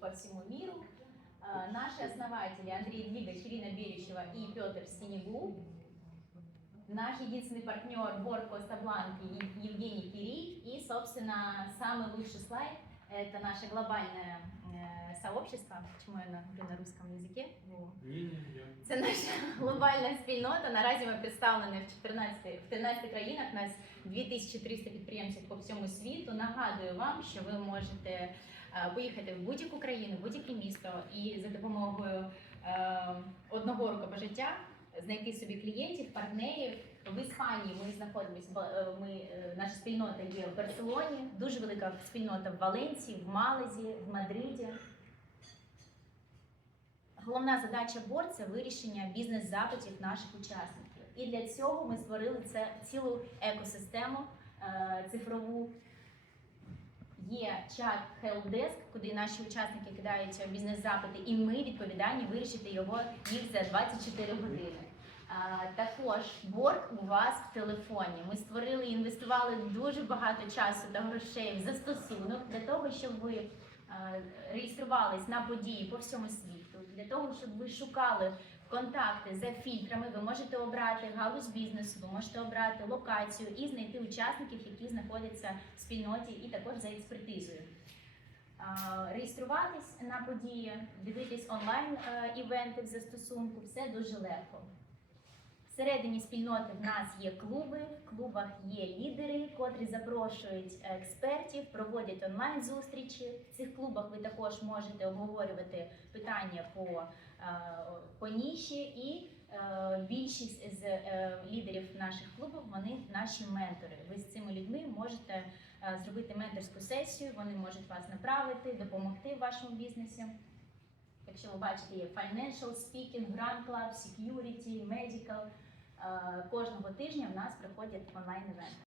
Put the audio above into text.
по всему миру. Э, Наши основатели Андрей Двигач, Ирина Берещева и Петр Синегу. Наш единственный партнер Борг Коста-Бланки Е- Евгений Кирий. И, собственно, самый лучший слайд – это наше глобальное э, сообщество. Почему я на- говорю на русском языке? Ну, Ні-ні, я. Це наша глобальна спільнота. Наразі ми представлені в 14, в 13 країнах. Нас 2300 підприємців по всьому світу. Нагадую вам, що ви можете е, поїхати в будь-яку країну, будь-яке місто і за допомогою е, одного рукопожиття знайти собі клієнтів, партнерів. В Іспанії ми знаходимося. е, Ми е, наша спільнота є в Барселоні. Дуже велика спільнота в Валенції, в Малезі, в Мадриді. Головна задача БОР це вирішення бізнес-запитів наших учасників. І для цього ми створили це цілу екосистему е, цифрову. Чат Helpdesk, куди наші учасники кидають бізнес-запити, і ми відповідальні вирішити його їх за 24 години. Також борг у вас в телефоні. Ми створили і інвестували дуже багато часу та грошей в застосунок для того, щоб ви реєструвались на події по всьому світу, для того, щоб ви шукали контакти за фільтрами. Ви можете обрати галузь бізнесу, ви можете обрати локацію і знайти учасників, які знаходяться в спільноті, і також за експертизою. Реєструватись на події, дивитись онлайн е, івенти в застосунку, все дуже легко. Всередині спільноти в нас є клуби, в клубах є лідери, котрі запрошують експертів, проводять онлайн зустрічі. В цих клубах ви також можете обговорювати питання по, е, по ніші, і е, більшість з е, лідерів наших клубів вони наші ментори. Ви з цими людьми можете е, зробити менторську сесію, вони можуть вас направити, допомогти в вашому бізнесі. Якщо ви бачите, є Financial Speaking, Grand Club, Security, Medical. Е, Кожного тижня в нас проходять онлайн івенти.